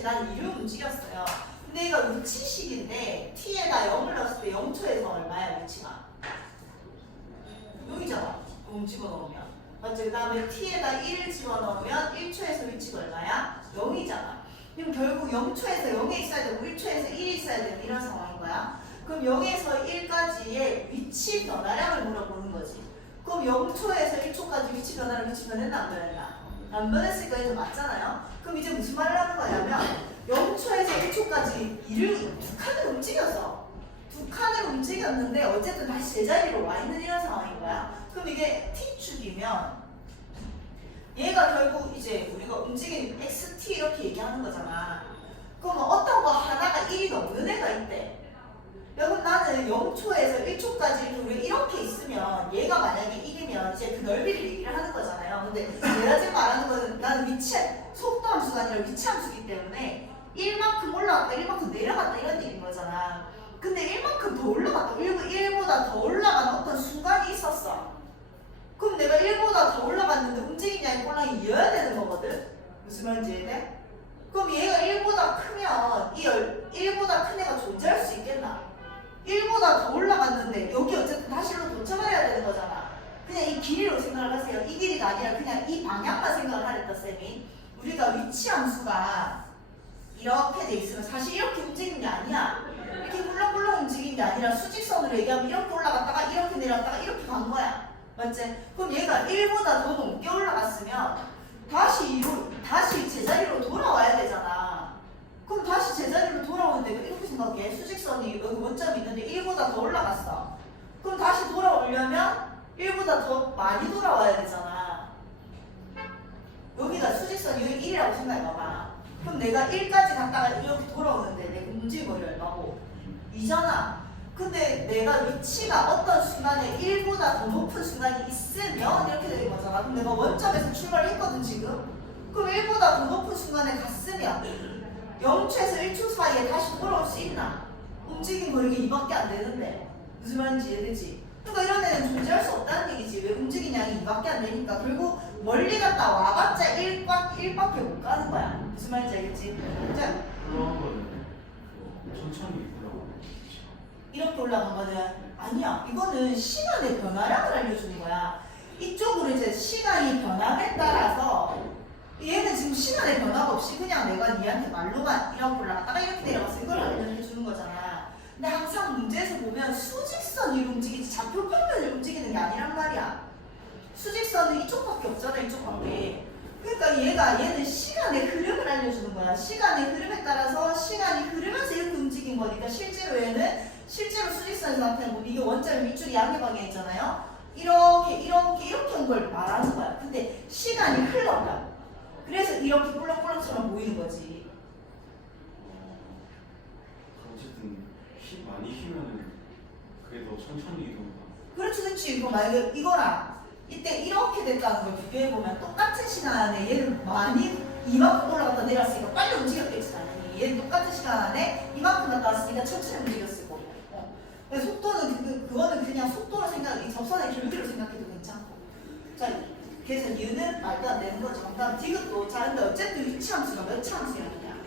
이제 난 2를 움직였어요. 근데 얘가 위치식인데 t에다 0을 넣었을 때 0초에서 얼마야 위치가? 0이잖아. 0 집어넣으면. 맞지? 그 다음에 t에다 1을 집어넣으면 1초에서 위치가 얼마야? 0이잖아. 그럼 결국 0초에서 0에 있어야 되고 1초에서 1이 있어야 되는 이런 상황인 거야. 그럼 0에서 1까지의 위치 변화량을 물어보는 거지. 그럼 0초에서 1초까지 위치 변했나 안 변했나? 안 변했으니까 이제 맞잖아요. 그럼 이제 무슨 말을 하는 거냐면 0초에서 1초까지 두 칸을 움직였어. 두 칸을 움직였는데 어쨌든 다시 제자리로 와 있는 이런 상황인 거야. 그럼 이게 t축이면 얘가 결국 이제 우리가 움직인 xt 이렇게 얘기하는 거잖아. 그러면 어떤 거 하나가 1이 넘는 애가 있대. 여러분 나는 0초에서 1초까지 이렇게 있으면 얘가 만약에 1이면 이제 그 넓이를 얘기를 하는 거잖아요. 근데 내가 지금 말하는 거는 나는 속도 함수가 아니라 위치 함수이기 때문에 1만큼 올라갔다 1만큼 내려갔다 이런 얘기인 거잖아. 근데 1만큼 더 올라갔다 1보다 더 올라가는 어떤 순간이 있었어. 그럼 내가 1보다 더 올라갔는데 움직이냐의 꼴랑이 이어야 되는 거거든. 무슨 말인지 이해돼? 그럼 얘가 1보다 크면 1보다 큰 애가 존재할 수 있겠나? 1보다 더 올라갔는데 여기 어쨌든 다시 일로 도착을 해야 되는 거잖아. 그냥 이 길이로 생각을 하세요. 이 길이가 아니라 그냥 이 방향만 생각을 하랬다 쌤이. 우리가 위치 함수가 이렇게 돼 있으면 사실 이렇게 움직이는 게 아니야. 이렇게 꿀렁꿀렁 움직이는 게 아니라 수직선으로 얘기하면 이렇게 올라갔다가 이렇게 내려갔다가 이렇게 간 거야. 맞지? 그럼 얘가 1보다 더 높게 올라갔으면 다시 제자리로 돌아와야 되잖아. 그럼 다시 제자리로 돌아오는데 이렇게 생각해. 수직선이 여기 원점이 있는데 1보다 더 올라갔어. 그럼 다시 돌아오려면 1보다 더 많이 돌아와야 되잖아. 여기가 수직선이 여기 1이라고 생각해봐봐. 그럼 내가 1까지 갔다가 이렇게 돌아오는데 내가 움직임거리 얼마고? 2잖아. 근데 내가 위치가 어떤 순간에 1보다 더 높은 순간이 있으면 이렇게 되는 거잖아. 그럼 내가 원점에서 출발을 했거든 지금. 그럼 1보다 더 높은 순간에 갔으면 0초에서 1초 사이에 다시 돌아올 수 있나? 움직임 거리가 2밖에 안 되는데 무슨 말인지 이해되지? 그러니까 이런 애는 존재할 수 없다는 얘기지. 왜 움직임 양이 2밖에 안 되니까 결국 멀리 갔다 와봤자 1밖에 못 가는 거야. 무슨 말인지 알겠지? 자, 그런 거는 천천히 이렇게 올라간 거는 아니야. 이거는 시간의 변화량을 알려주는 거야. 이쪽으로 이제 시간이 변함에 따라서 얘는 지금 시간의 변화가 없이 그냥 내가 니한테 말로만 이렇게 올라갔다가 이렇게 내려갔어. 이걸 알려주는 거잖아. 근데 항상 문제에서 보면 수직선 위로 움직이지 좌표 평면을 움직이는 게 아니란 말이야. 수직선은 이쪽밖에 없잖아. 이쪽밖에. 그러니까 얘는 시간의 흐름을 알려주는 거야. 시간의 흐름에 따라서 시간이 흐르면서 이렇게 움직인 거니까 실제로 수직선에서 나타내는 거 이게 원점이 이쪽이 양의 방향 있잖아요. 이렇게 한 걸 말하는 거야. 근데 시간이 흘러가. 그래서 이렇게 꿀렁꿀렁처럼 보이는 거지. 어쨌든 많이 쉬면은 그게 더 천천히 이동가. 그렇지. 그럼 만약에 이거랑 이때 이렇게 됐다는 걸 비교해보면 똑같은 시간에 얘는 많이 이만큼 올라갔다 내렸으니까 빨리 움직였겠지 당연히. 얘는 똑같은 시간 안에 이만큼 갔다 왔으니까 천천히 움직였을 거고. 속도는 그거는 그냥 속도로 이 접선의 길이로 생각해도 괜찮고. 자, 그래서 U는 말도 안 되는 거죠. 그다음 디귿도 자는데 어쨌든 위치 함수가 몇 차 함수야 그냥?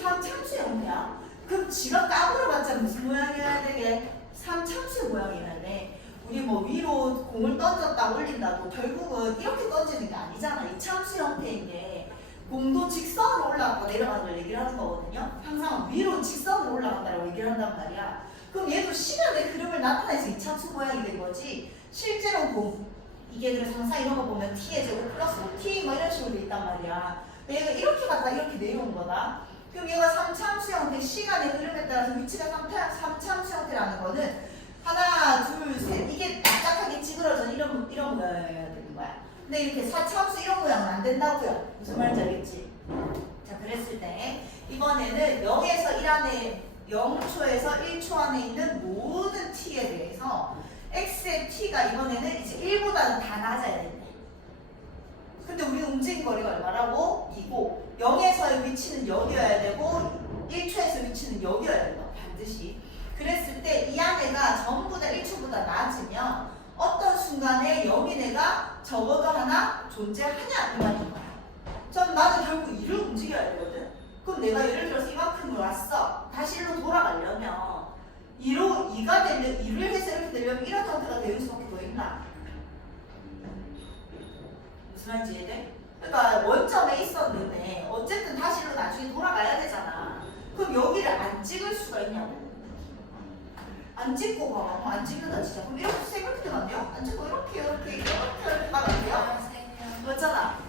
3차 함수의 형태야. 그럼 지가 까불어봤자 무슨 모양이어야 되게? 3차 함수의 모양이어야 돼. 우리 뭐 위로 공을 던졌다 올린다도 결국은 이렇게 던지는 게 아니잖아. 2차 함수 형태인 게 공도 직선으로 올라갔다 내려가는 걸 얘기를 하는 거거든요. 항상 위로 직선으로 올라간다고 얘기를 한단 말이야. 그럼 얘도 시간의 흐름을 나타내서 2차 함수 모양이 된 거지. 실제로 이게 그래서 항상 이런 거 보면 t의 제곱 플러스 5t 뭐 이런 식으로 돼 있단 말이야. 얘가 이렇게 갔다 이렇게 내려온 거다. 그럼 얘가 3차 함수 형태 시간의 흐름에 따라서 위치가 3차 함수 형태라는 거는 하나, 둘, 셋 이게 납작하게 찌그러져 이런 모양이어야 되는 거야. 근데 이렇게 4차 함수 이런 모양은 안 된다고요. 무슨 말인지 알겠지? 자, 그랬을 때 이번에는 0에서 1 안에 0초에서 1초 안에 있는 모든 t에 대해서 x의 t가 이번에는 이제 1보다는 다 낮아야 된대. 근데 우리 움직임 거리가 얼마라고? 2고 0에서의 위치는 여기여야 되고 1초에서 위치는 여기여야 된다. 반드시. 그랬을 때 이 안에가 전부 다 1초보다 낮으면 어떤 순간에 여기 내가 적어도 하나 존재하냐 이 말인 거야. 전 나는 결국 이를 움직여야 되거든. 그럼 내가 예를 들어서 이만큼을 왔어. 다시 일로 돌아가려면 2가 되면 2를 해서 이렇게 되려면 이런 형태가 되는 수밖에 더 있나? 무슨 말인지 이해돼? 그러니까 원점에 있었는데 어쨌든 다시 일로 나중에 돌아가야 되잖아. 그럼 여기를 안 찍을 수가 있냐고. 안 찍고 봐봐. 안 찍는다 진짜. 그럼 이렇게 이렇게 되면 안 돼요? 안 찍고 이렇게 가면 안 돼요? 맞잖아.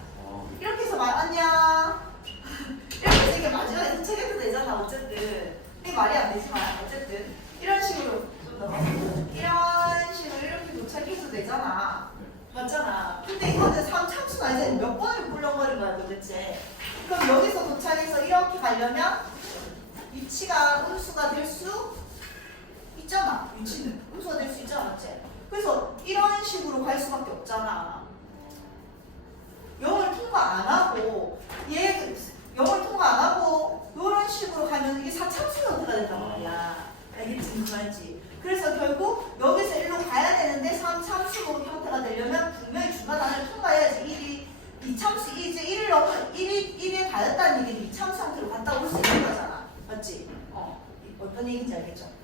이렇게 해서 안녕. 이렇게 해서 이게 마지막에 도착해도 되잖아. 어쨌든 이게 말이 안 되지만 어쨌든 이런 식으로 좀 더 이런 식으로 이렇게 도착해도 되잖아. 맞잖아. 근데 이거는 3참수가 아니라 몇 번을 꿀렁거린 거야 도대체. 그럼 여기서 도착해서 이렇게 가려면 위치가 음수가 될 수 있잖아. 위치는 음수가 될 수 있잖아. 맞지? 그래서 이런 식으로 갈 수밖에 없잖아. 0을 통과 안 하고 얘 0을 통과 안 하고 이런 식으로 가면 이게 4참수 형태가 된단 말이야. 알겠지? 무슨 말인지. 그래서 결국 여기서 1로 가야 되는데 3참수 형태가 되려면 분명히 중간 단위를 통과해야지 2참수 이제 1을 넘어 1에 닿았다는 얘기는 2참수 형태로 갔다 올 수 있는 거잖아. 맞지? 어떤 얘기인지 알겠죠?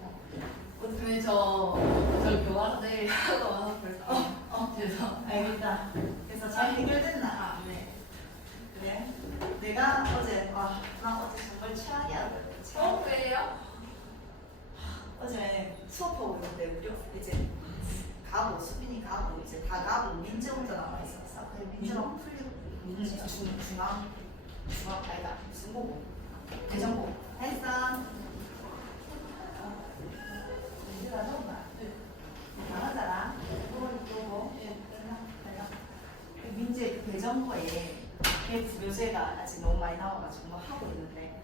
근데 저 교환을 하고 와서 벌써 죄송. 알겠다. 그래서 잘 해결됐나? 아, 네. 그래? 내가 어제 나 어제 정말 최악이야. 왜요? 어제 수업하고 있는데 우리 이제 가고 수빈이 가고 이제 다 가고 민재 혼자 남아 있었어. 그래서 민재랑 풀리고 중앙 아니다 무슨 보고 대전고 했어. 민재가 너무 강하잖아. 또 민재 그 대전고에 걔 부교재가 아직 너무 많이 나와가지고 뭐 하고 있는데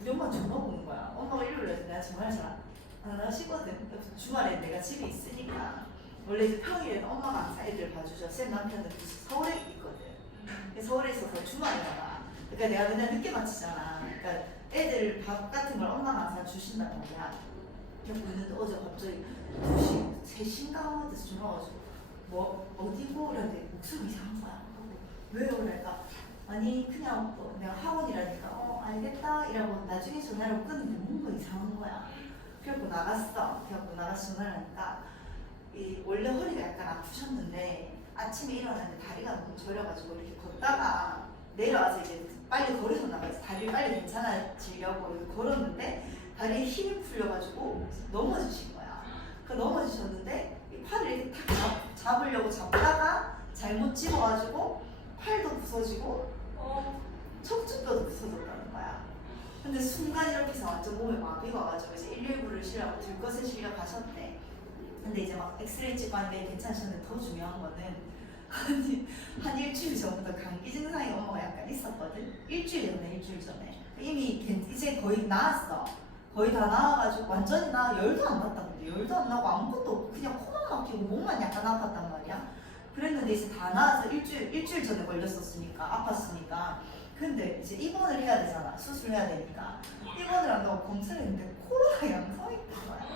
우리 엄마 전화 오는 거야. 엄마가 일요일에 내가 전화를 잘 안 하시거든. 주말에 내가 집에 있으니까 원래 이제 평일에는 엄마가 항상 애들 봐주죠. 쌤 남편은 서울에 있거든. 서울에 있어서 주말에 나가. 그러니까 내가 맨날 늦게 마치잖아. 그러니까 애들 밥 같은 걸 엄마가 항상 주신단 말이야. 겪고 있는데 어제 갑자기 2시, 3시인가 돼서 전화 와가지고 뭐 어디고? 이랬는데 목소리 이상한 거야. 왜요? 그러니까 아니 그냥 내가 학원이라니까 알겠다 이러고 나중에 전화를 끊는데 뭔가 이상한 거야. 그래갖고 나갔어. 그래갖고 나가서 전화를 하니까 원래 허리가 약간 아프셨는데 아침에 일어났는데 다리가 너무 저려가지고 이렇게 걷다가 내려와서 이제 빨리 걸어서 나가서 다리를 빨리 괜찮아지려고 이렇게 걸었는데 다리에 힘이 풀려가지고 넘어지신 거야. 그 넘어지셨는데 이 팔을 이렇게 탁 잡으려고 잡다가 잘못 집어가지고 팔도 부서지고 척추뼈도 부서졌다는 거야. 근데 순간 이렇게 해서 완전 몸에 마비가 와가지고 이제 119를 실려고 들것에 실려 가셨대. 근데 이제 막 엑스레이 찍고 하는데 괜찮으셨는데 더 중요한 거는 한 일주일 전부터 감기 증상이 엄마가 약간 있었거든. 일주일 전에 이미 이제 거의 나았어. 거의 다 나아가지고 완전히 열도 안 났다는데 열도 안 나고 아무것도 없고 그냥 코만 막히고 몸만 약간 아팠단 말이야. 그랬는데 이제 다 나아서 일주일 전에 걸렸었으니까 아팠으니까. 근데 이제 입원을 해야 되잖아. 수술해야 되니까. 입원을 한다고 검사를 했는데 코로나 양성이 있던 거야.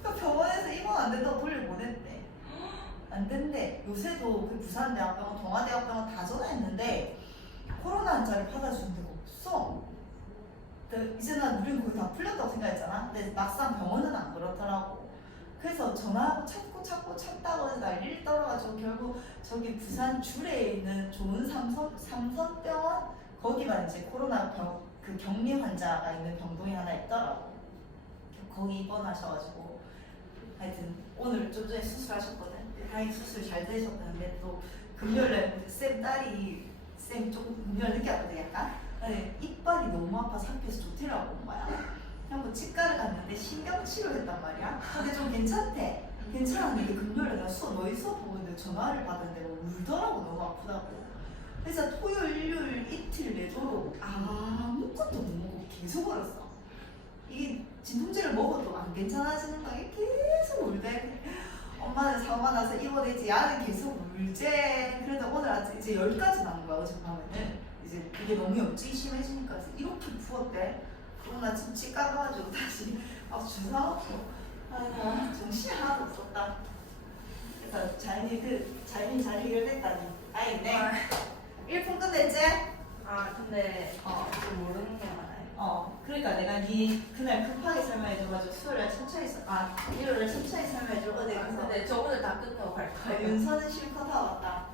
그러니까 병원에서 입원 안 된다고 돌려보냈대. 안 된대. 요새도 그 부산대학병원, 동아대학병원 다 전화했는데 코로나 환자를 받아주는 데가 없어. 이제 난 우리는 거의 다 풀렸다고 생각했잖아. 근데 막상 병원은 안 그렇더라고. 그래서 전화하고 찾다가 난리를 떨어가지고 결국 저기 부산 줄에 있는 좋은 삼성병원 거기만 이제 코로나 그 격리 환자가 있는 병동이 하나 있더라고. 거기 입원하셔가지고 하여튼 오늘 좀 전에 수술하셨거든. 다행히 수술 잘 되셨다는데 또 금요일에 쌤 딸이 쌤 조금 금요일 늦게 왔거든 약간. 근데 이빨이 너무 아파서 학교에서 조퇴라고 온 거야. 그냥 뭐 치과를 갔는데 신경치료했단 말이야. 근데 좀 괜찮대. 괜찮았는데 금요일에 나 너희 수업 보고 있는데 전화를 받았는데 막 울더라고. 너무 아프다고. 그래서 토요일 일요일 이틀 내도록 아무것도 못 먹고 계속 울었어. 이게 진통제를 먹어도 안 괜찮아지는 거야. 계속 울대. 엄마는 사고 나서 입원했지. 야는 계속 울제. 그래도 오늘 아침 이제 10까지 나온 거야. 어젯밤에는 이제 이게 너무 염증이 심해지니까 이렇게 부었대. 그럼 나 지금 치과 가가지고 다시 주사하고 아이고 정신이 하나도 없었다. 그래서 자연이 잘 해결됐다니 다행이네. 1분 끝냈지? 아 근데 좀 모르는 게 많아요. 그러니까 내가 니 그날 급하게 설명해줘가지고 수요일날 천천히 일요일날 천천히 설명해줘. 내가 그래서 근데 저번에 다 끝내고 갈 거예요. 윤서는 실컷 하고 왔다.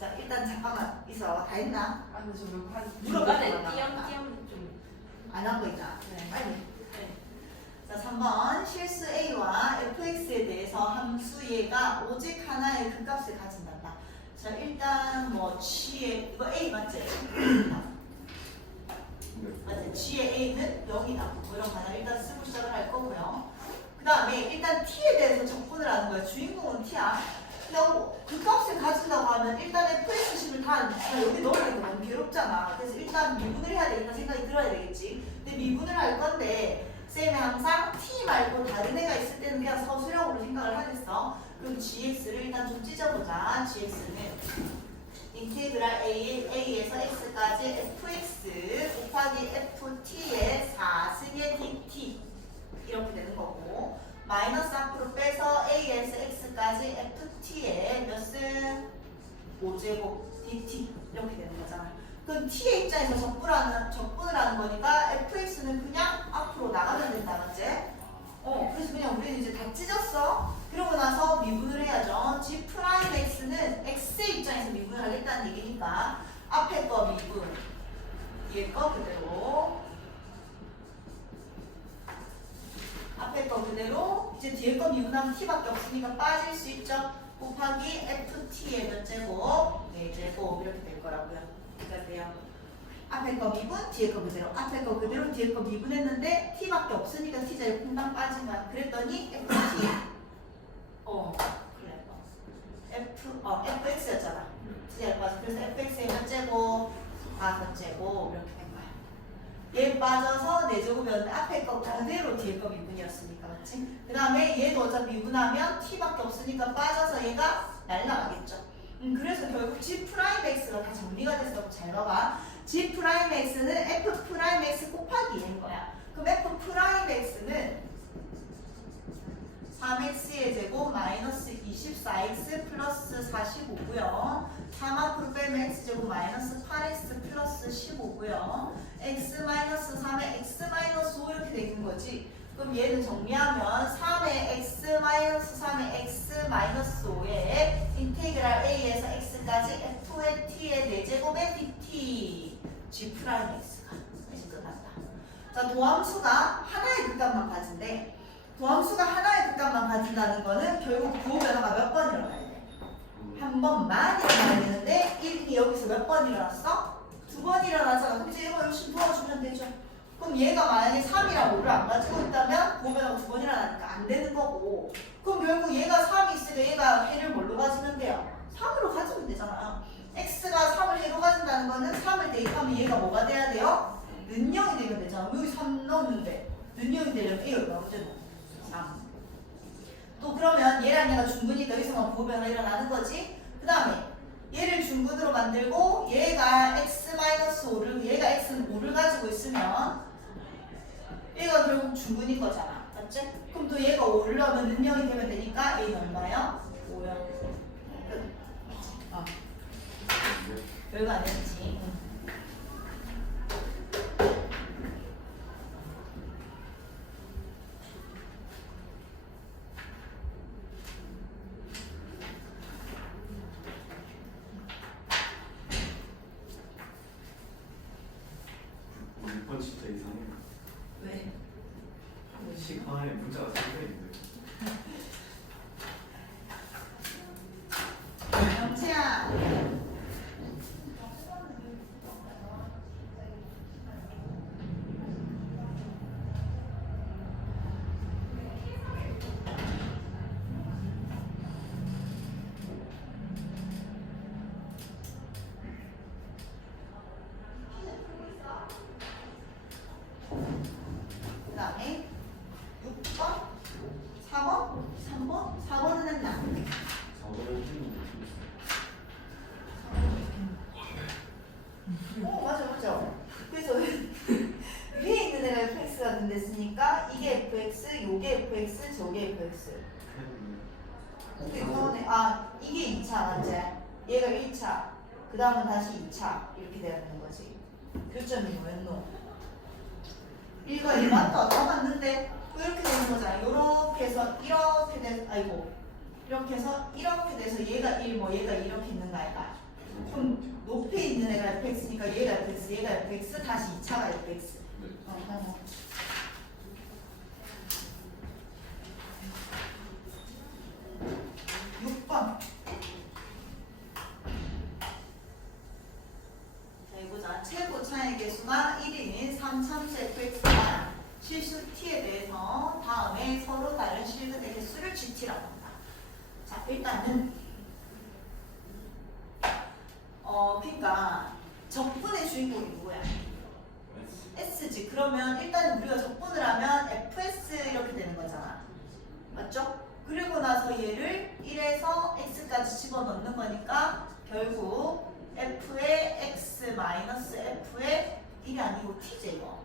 자 일단 잠깐만 있어. 다 했나? 아 근데 저몇판 물어볼 중간에 거야, 띄엄띄엄 좀. 안 한 거 있나? 네. 빨리. 네. 자 3번 실수 a와 fx에 대해서 함수 얘가 오직 하나의 극값을 가진단다. 자 일단 뭐 g의 이거 a 맞지? 맞지? g의 a는 0이다. 뭐 이런 거 하나 일단 쓰고 시작을 할 거고요. 그 다음에 일단 t에 대해서 적분을 하는 거야. 주인공은 t야. 근데 그 값을 가진다고 하면 일단 fx식을 다 여기 넣으려니까 너무 괴롭잖아. 그래서 일단 미분을 해야 되겠다 생각이 들어야 되겠지. 근데 미분을 할 건데 쌤이 항상 t 말고 다른 애가 있을 때는 그냥 서술형으로 생각을 하겠어. 그럼 gx를 일단 좀 찢어보자. gx는 인테그랄 a에서 x까지 fx 곱하기 ft의 4승의 dt 이렇게 되는 거고, 마이너스 앞으로 빼서 a에서 x까지 ft의 몇 승? 5제곱 dt 이렇게 되는 거잖아. 그럼 t의 입장에서 적분을 하는 거니까 fx는 그냥 앞으로 나가면 된다, 맞지? 그래서 그냥 우리는 이제 다 찢었어. 그러고 나서 미분을 해야죠. g 프라임 x는 x의 입장에서 미분을 하겠다는 얘기니까 앞에 거 미분, 뒤에 거 그대로, 앞에 거 그대로, 이제 뒤에 거 미분하면 t밖에 없으니까 빠질 수 있죠. 곱하기 ft의 몇 제곱? 4제곱 이렇게 될 거라고요. 그러니까 돼요. 앞에 거 미분, 뒤에 거 그대로. 앞에 거 그대로, 뒤에 거 미분했는데 t밖에 없으니까 t자리 콩당 빠진 거야. 그랬더니 ft. 그래. fx였잖아. t자리 빠져. 그래서 fx의 몇 제곱? 5제곱 이렇게 된 거야. 얘 빠져서 4제곱이었는데 앞에 거 그대로 뒤에 거 미분이었으니까, 그렇지? 그 다음에 얘도 어차피 미분하면 t밖에 없으니까 빠져서 얘가 날라가겠죠. 그래서 결국 g 프라임 x가 다 정리가 됐어. 잘 봐봐. g 프라임 x는 f 프라임 x 곱하기 2인 거야. 그럼 f 프라임 x는 3x의 제곱 마이너스 24x 플러스 45고요. 3 앞으로 빼면 x제곱 마이너스 8x 플러스 15고요. x 마이너스 3에 x 마이너스 5 이렇게 되는 거지. 그럼 얘는 정리하면 3의 x 마이너스 3의 x 마이너스 5에 인테그랄 a에서 x까지 f의 t의 4제곱의 dt g 프라임 x가 이제 끝났다. 자, 도함수가 하나의 극값만 가진대. 도함수가 하나의 극값만 가진다는 거는 결국 부호 변화가 몇 번 일어나야 돼? 한 번만 일어나야 되는데 1이 여기서 몇 번 일어났어? 2번 일어나잖아. 그럼 이제 이거 열심히 도와주면 되죠. 그럼 얘가 만약에 3이랑 5를 안 가지고 있다면 부호 변화가 2번 일어나니까 안 되는 거고, 그럼 결국 얘가 3이 있으면 얘가 해를 뭘로 가지면 돼요? 3으로 가지면 되잖아. x가 3을 해로 가진다는 거는 3을 대입하면 얘가 뭐가 돼야 돼요? 는영이 되면 되잖아. 여기 3 넣었는데 는영이 되려면 a가 몇 문제 넣어? 3. 또 그러면 얘랑 얘가 중근이니까 여기서만 부호 변화 일어나는 거지. 그 다음에 얘를 중근으로 만들고 얘가 x-5를 얘가 x는 5를 가지고 있으면 얘가 결국 중근인 거잖아. 맞지? 그럼 또 얘가 5를 넣으면 능력이 되면 되니까 a는 얼마요? 5요. 끝. 별거 아니었지. 우리 6번 진짜 이상해. 왜? 시간에 문자가 섞여있는데. 영채야. 그 다음에 6번, 4번, 3번, 4번은 했나? 4번은 틀린 맞아 맞아. 그래서 위에 있는 애가 fx가 된댔으니까 이게 fx, 요게 fx, 저게 fx. 근데 이거는 이게 2차 맞지? 얘가 1차, 그 다음은 다시 2차 이렇게 돼야 되는 거지. 교점이 뭐였노? 1과 1 맞다. 다 맞는데 이렇게 되는 거잖아. 요렇게 해서 이렇게 돼서 아이고 이렇게 해서 이렇게 돼서 얘가 1 뭐 얘가 이렇게 있는 거 아이가? 그럼 높이 있는 애가 fx니까 얘가 fx 얘가 fx 다시 2차가 fx. 네. 어. 6번. 자, 이거자. 최고 차의 개수가 1인 3참수 fx가 실수 t에 대해서 다음에 서로 다른 실근의 개수를 gt라고 한다. 자, 일단은 그러니까 적분의 주인공이 누구야? S지. 그러면 일단 우리가 적분을 하면 fs 이렇게 되는 거잖아. 맞죠? 그리고 나서 얘를 1에서 x까지 집어넣는 거니까 결국 f의 x 마이너스 f의 1이 아니고 t지 이거.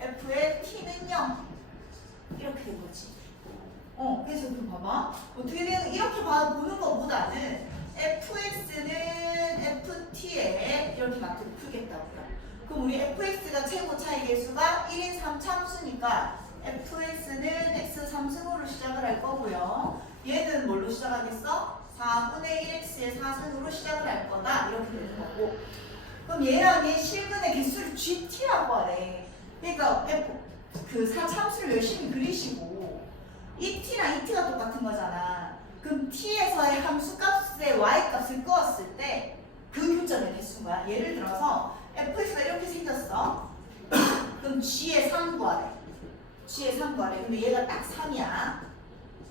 f의 t는 0 이렇게 된 거지. 그래서 그 봐봐. 어떻게 되는 이렇게 보는 것보다는 fx는 ft에 이렇게 맞게 풀겠다고. 그럼 우리 fx가 최고 차의 개수가 1인 3참수니까 fx는 x 3승으로 시작을 할 거고요. 얘는 뭘로 시작하겠어? 4분의 1x의 4승으로 시작을 할 거다. 이렇게 되는 거고. 그럼 얘랑 얘 실근의 개수를 gt라고 하래. 그러니까 그 4참수를 열심히 그리시고 이 t랑 이 t가 똑같은 거잖아. 그럼 t에서의 함수값의 y값을 끄었을 때 그 교점의 개수인 거야. 예를 들어서 fx가 이렇게 생겼어. 그럼 g의 3 구하래. g의 3 구하래. 근데 얘가 딱 3이야.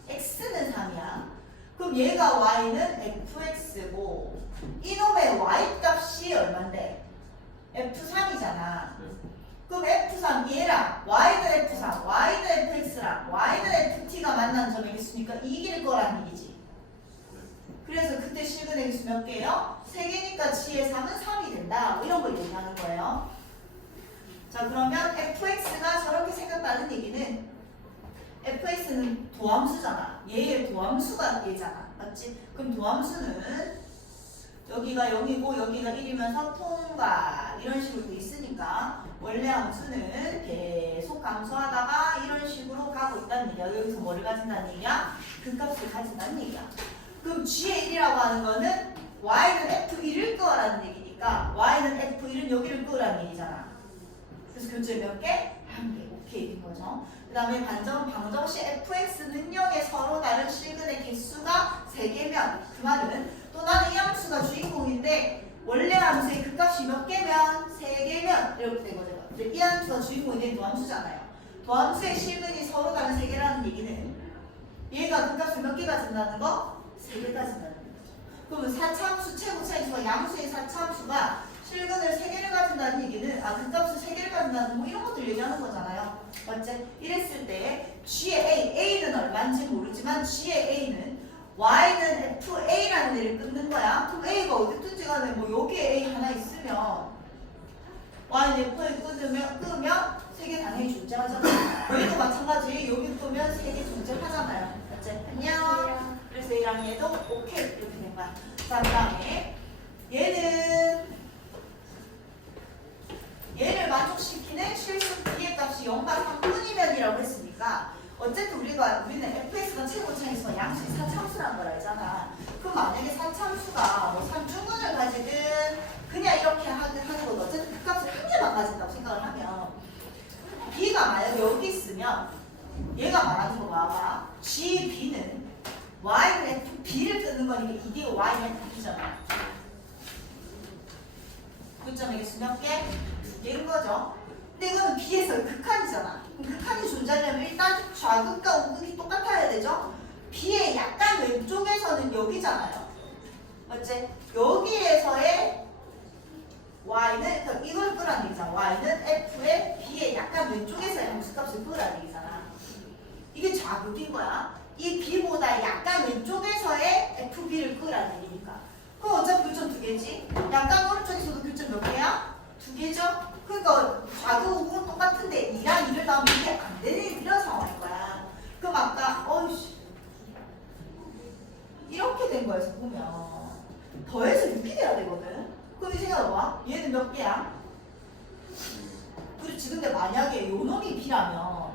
x는 3이야. 그럼 얘가 y는 fx고 이놈의 y값이 얼만데? f3이잖아. 그럼 f3 얘랑 y는 f3, y는 fx랑 y는 ft가 만나는 점의 개수니까 이길 거란 얘기지. 그래서 그때 실근의 개수 몇 개예요? 3개니까 g의 3은 3이 된다. 뭐 이런 걸 얘기하는 거예요. 자, 그러면 fx가 저렇게 생겼다는 얘기는 fx는 도함수잖아. 얘의 도함수가 얘잖아. 맞지? 그럼 도함수는 여기가 0이고 여기가 1이면서 통과 이런 식으로 돼 있으니까 원래 함수는 계속 감소하다가 이런 식으로 가고 있다는 얘기야. 여기서 뭐를 가진다는 얘기야? 그 값을 가진다는 얘기야. 그럼 g의 1이라고 하는 거는 y는 f1을 끄어라는 얘기니까 y는 f1은 여기를 끄어라는 얘기잖아. 그래서 교점 몇 개? 1개. 오케이 된 거죠. 그 다음에 방정시 fx는 0의 서로 다른 실근의 개수가 3개면 그 말은 또 나는 이 함수가 주인공인데 원래 함수의 극값이 몇 개면 3개면 이렇게 된 거죠. 근데 이 함수가 주인공인데 도함수잖아요. 도함수의 실근이 서로 다른 3개라는 얘기는 얘가 극값을 몇 개 가진다는 거? 3개 가진다는 거죠. 그러면 4차함수 최고 차이수가 양수의 4차함수가 실근을 3개를 가진다는 얘기는 극값을 3개를 가진다는 뭐 이런 것들 얘기하는 거잖아요. 맞지? 이랬을 때 g의 a는 얼마인지 모르지만 g의 a는 y는 fa라는 애를 끊는 거야. 그럼 a가 어디든지 간에 뭐 여기에 a 하나 있으면 y는 fa를 끄면 3개 당연히 존재하잖아요. 여기도 마찬가지. 여기 끄면 3개 존재하잖아요. 맞지? 안녕. 그래서 얘랑 얘도 오케이 이렇게 된 거야. 자, 그 다음에 얘를 만족시키는 실수 b의 값이 0과 3분이면이라고 했으니까 어쨌든 우리는 fx가 최고 차이수가 양수의 4참수라는 걸 알잖아. 그럼 만약에 4참수가 뭐 3중근을 가지든 그냥 이렇게 하는 것도 어쨌든 그 값을 한 개만 가진다고 생각을 하면 b가 만약에 여기 있으면 얘가 말하는 거 봐봐. g, b는 y는 f, b를 끄는 거니까 이게 y는 f잖아. 교점의 개수 몇 개? 2개인 거죠. 근데 이거는 b에서 극한이잖아. 그럼 극한이 존재하려면 일단 좌극과 우극이 똑같아야 되죠. b의 약간 왼쪽에서는 여기잖아요. 맞지? 여기에서의 y는 그러니까 이걸 끄라는 얘기잖아. y는 f의 b의 약간 왼쪽에서의 함수값을 끄라는 얘기잖아. 이게 좌극인 거야. 이 b보다 약간 왼쪽에서의 fb를 끄라는 얘기니까. 그럼 어차피 교점 2개지? 약간 오른쪽에서도 교점 몇 개야? 2개죠? 그러니까 좌극 우극은 똑같은데 2랑 2를 나오면 이게 안 되는 이런 상황인 거야. 그럼 아까 이렇게 된 거에서 보면 더해서 6이 돼야 되거든. 그럼 이 생각해봐. 얘는 몇 개야? 그렇지. 근데 만약에 요 놈이 B라면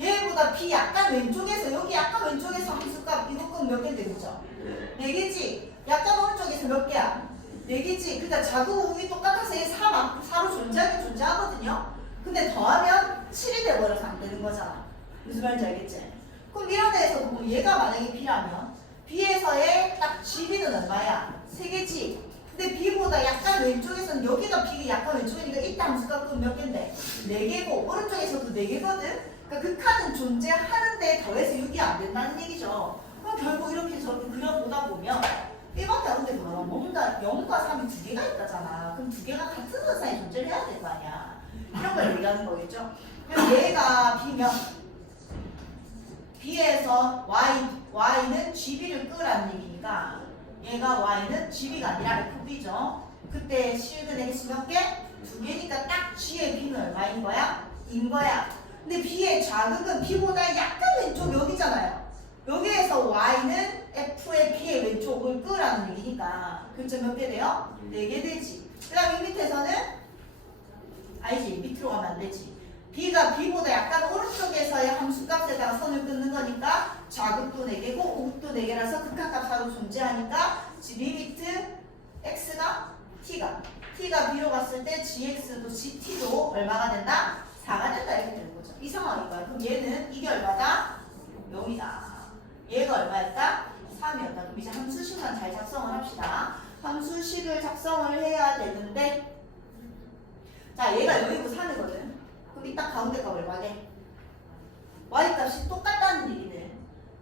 얘보다 B 약간 왼쪽에서 여기 약간 왼쪽에서 함수값 이거 끄면 몇 개인데 그죠? 네 개지. 약간 오른쪽에서 몇 개야? 네 개지. 그러니까 자구 우위 똑같아서 얘 4로 존재하긴 존재하거든요. 근데 더하면 7이 돼버려서 안 되는 거잖아. 무슨 말인지 알겠지? 그럼 이런 데에서 보면 얘가 만약에 B라면 B에서의 딱 GB는 얼마야? 3개지. 근데 B보다 약간 왼쪽에서는 여기가 B가 약간 왼쪽이니까 이따 함수값 몇 개인데? 4개고 오른쪽에서도 4개거든? 그러니까 극한은 존재하는데 더해서 6이 안 된다는 얘기죠. 그럼 결국 이렇게 저렇게 그려보다 보면 1번에 근데 뭐야? 뭔가 0과 3이 두 개가 있다잖아. 그럼 두 개가 같은 선상에 존재를 해야 될 거 아니야. 이런 걸 얘기하는 거겠죠. 그럼 얘가 B면 B에서 Y는 GB를 끄라는 얘기니까 얘가 Y는 GB가 아니라 FB죠. 그때 실근 X 몇 개? 2개니까 딱 G의 B는 얼마인 거야? 인 거야. 근데 B의 자극은 B보다 약간 왼쪽 여기잖아요. 여기에서 Y는 F의 B의 왼쪽을 끄라는 얘기니까 그점 몇 개 돼요? 4개 되지. 그 다음 이 밑에서는 아니지 밑으로 가면 안 되지. B가 B보다 약간 오른쪽에서의 함수값에다가 선을 끊는 거니까 좌극도 4개고 우극도 4개라서 극한값 4로 존재하니까 리미트 X가 T가 B로 갔을 때 GX도 GT도 얼마가 된다? 4가 된다 이렇게 되는 거죠. 이 상황인 거야. 그럼 얘는 이게 얼마다? 0이다. 얘가 얼마였다? 3이었다. 그럼 이제 함수식만 잘 작성을 합시다. 함수식을 작성을 해야 되는데 자 얘가 여기고 3이거든. 그럼 이따 가운데 값 얼마게? Y값이 똑같다는 얘기는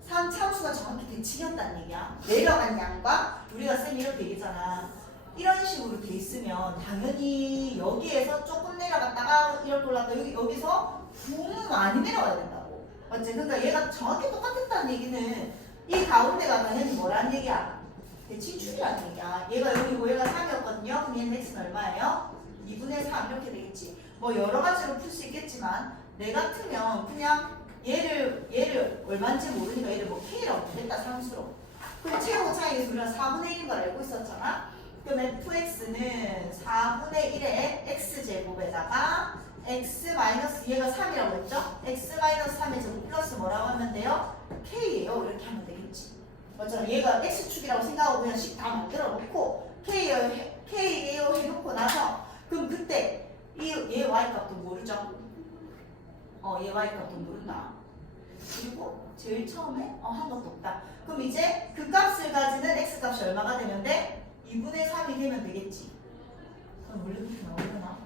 3 참수가 정확히 대칭이었다는 얘기야. 내려간 양과 우리가 쌤 이렇게 얘기했잖아. 이런 식으로 돼 있으면 당연히 여기에서 조금 내려갔다가 이렇게 올랐다 여기서 붕 많이 내려가야 된다고. 맞지? 그러니까 얘가 정확히 똑같았다는 얘기는 이 가운데가 당연히 뭐라는 얘기야? 대칭축이라는 얘기야. 얘가 여기고 얘가 3이었거든요. 그럼 얘는 x는 얼마예요? 2분의 3 이렇게 되겠지. 뭐 여러 가지로 풀 수 있겠지만 내 같으면 그냥 얘를 얼마인지 모르니까 얘를 뭐 k라고 했다 상수로. 그럼 최고 차이에서 우리가 4분의 1인 걸 알고 있었잖아. 그럼 fx는 4분의 1의 x제곱에다가 x 마이너스 얘가 3이라고 했죠? x 마이너스 3의 제곱 플러스 뭐라고 하면 돼요? k예요. 이렇게 하면 되겠지. 맞잖아. 얘가 x축이라고 생각하고 그냥 식 다 만들어 놓고 k예요 해놓고 나서 그럼 그때 얘 y값도 모르죠? 얘 y값도 모른다. 그리고 제일 처음에 한 것도 없다. 그럼 이제 그 값을 가지는 x값이 얼마가 되면 돼? 2분의 3이 되면 되겠지. 그럼 원래 그렇게 나오려나?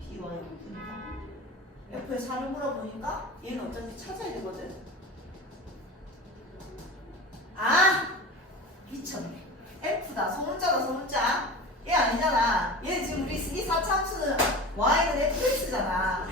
B와 6분이다. F에 4를 물어보니까 얘는 어차피 찾아야 되거든. 아! 미쳤네. F다. 소문자다 소문자. 얘 아니잖아. 얘 지금 우리 이 4참수는 Y는 fx잖아.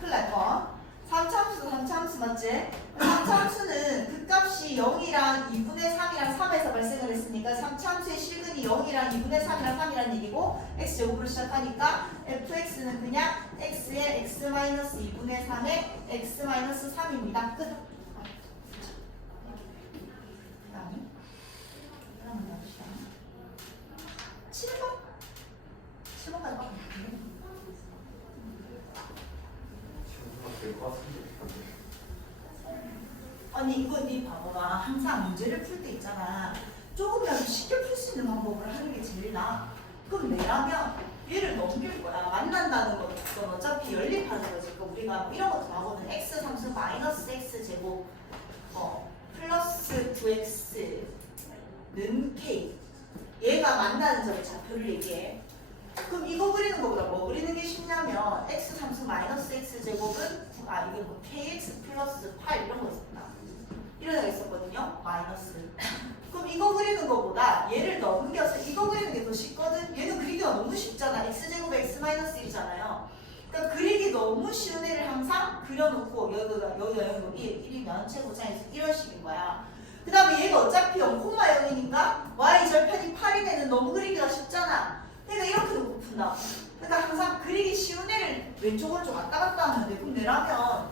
큰일 날 거. 3참수 맞지? 3참수는 그 값이 0이랑 2분의 3이랑 3에서 발생을 했으니까 3참수의 실근이 0이랑 2분의 3이랑 3이란 얘기고 x제곱으로 시작하니까 fx는 그냥 x의 x-2분의 3의 x-3입니다. 끝. 그 다음에 그러면 봅시다. 7번? 7번까지 봐. 될것 같은데. 아니 이거 네 바보가 항상 문제를 풀 때 있잖아. 조금이라도 쉽게 풀 수 있는 방법을 하는 게 제일 나아. 그럼 내라면 얘를 넘길 거야. 만난다는 건 어차피 연립하는 거지. 그러니까 우리가 뭐 이런 것도 나오거든. x 상수 마이너스 x 제곱 플러스 9x는 k. 얘가 만나는 점의 좌표를 얘기해. 그럼 이거 그리는 것보다 뭐 그리는 게 쉽냐면 x 상수 마이너스 x 제곱은 이게 뭐 kx 플러스 8 이런 거 있었다. 이런 애가 있었거든요. 마이너스. 그럼 이거 그리는 것보다 얘를 넘겨서 이거 그리는 게 더 쉽거든. 얘는 그리기가 너무 쉽잖아. x제곱 x 마이너스 1이잖아요. 그러니까 그리기 너무 쉬운 애를 항상 그려놓고 여기 1이면 최고차에서 이런 식인 거야. 그 다음에 얘가 어차피 0,0이니까 y 절편이 8인 애는 너무 그리기가 쉽잖아. 그러니까 이렇게 놓고 푼다. 그러니까 항상 그리기 쉬운 애를 왼쪽 오른쪽 왔다 갔다 하면 돼. 그럼 내라면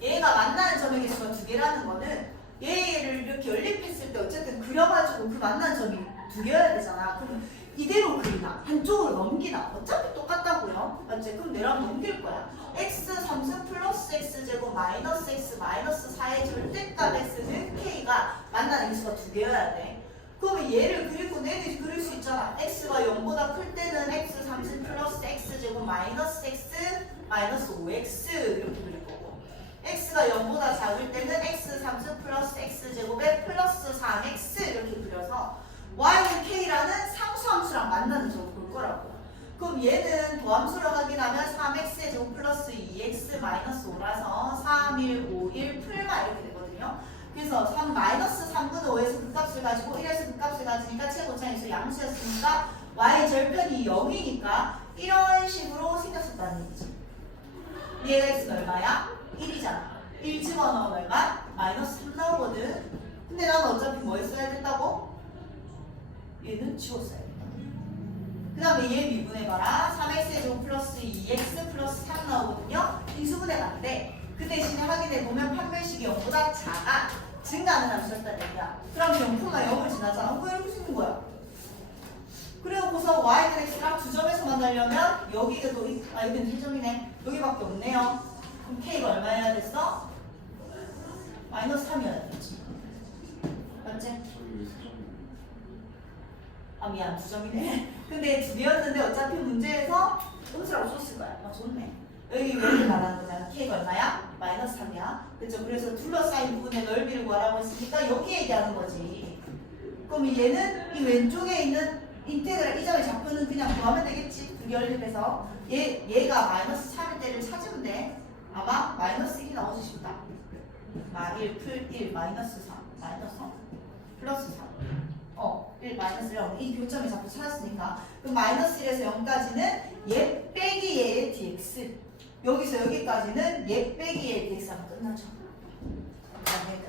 얘가 만나는 점의 개수가 2개라는 거는 얘를 이렇게 연립했을 때 어쨌든 그려가지고 그 만나는 점이 2개여야 되잖아. 그럼 이대로 그리나 한쪽으로 넘기나 어차피 똑같다고요. 맞지? 그럼 내랑 넘길 거야. x 3승 플러스 x제곱 마이너스 x 마이너스 4의 절대값 x는 k가 만나는 개수가 2개여야 돼. 그러면 얘를 그리고 내리 그릴 수 있잖아. x가 0보다 클 때는 x 3승 플러스 x제곱 마이너스 x 마이너스 5x 이렇게 그릴 거고, x가 0보다 작을 때는 x 3승 플러스 x제곱에 플러스 3x 이렇게 그려서 y는 k라는 상수함수랑 만나는 점을 볼 거라고. 그럼 얘는 도함수로 확인하면 3x의 제곱 플러스 2x 마이너스 5라서 3, 1, 5, 1 풀마 이렇게 되거든요. 그래서 3 마이너스 3분의 5에서 그 값을 가지고 1에서 그 값을 가지니까 최고차에서 양수였으니까 y 절편이 0이니까 이런 식으로 생겼었다는 얘기지. 얘가 x는 얼마야? 1이잖아. 1 집어넣으면 얼마? 마이너스 3 나오거든. 근데 나는 어차피 뭐 했어야 된다고? 얘는 지웠어야 된다. 그 다음에 얘 미분해봐라. 3x의 제곱 플러스 2x 플러스 3 나오거든요. 인수분해가인데 그 대신에 확인해보면 판별식이 0보다 작아 증가하는 함수였다는 얘기야. 그럼 경품만 0을 지나잖아. 왜 이렇게 쓰는 거야? 그래놓고서 y는 x랑 두 점에서 만나려면 여기가 또 여기는 세점이네. 여기밖에 없네요. 그럼 k가 얼마여야 됐어? 마이너스 3이어야 되지. 맞지? 저기 왜 세점이에요? 아 미안, 두 점이네. 근데 두 개였는데 어차피 문제에서 음수라고 썼을 거야. 아 좋네. 여기 왜 이렇게 말하는 거냐? k가 얼마야? 마이너스 3이야. 그렇죠? 그래서 둘러싸인 부분의 넓이를 구하라고 했으니까 여기 얘기하는 거지. 그럼 얘는 이 왼쪽에 있는 인테그랄 이 점의 좌표는 그냥 구하면 되겠지. 두 개 연립해서 얘가 마이너스 3일 때를 찾으면 돼. 아마 마이너스 1이 나오지 싶다. 1 풀 1 마이너스 3 마이너스 3 플러스 3 1 마이너스 1 이 교점의 좌표 찾았으니까 그럼 마이너스 1에서 0까지는 얘 빼기 얘의 dx 여기서 여기까지는 얘 빼기 얘의 dx 하면 끝나죠. 여기까지.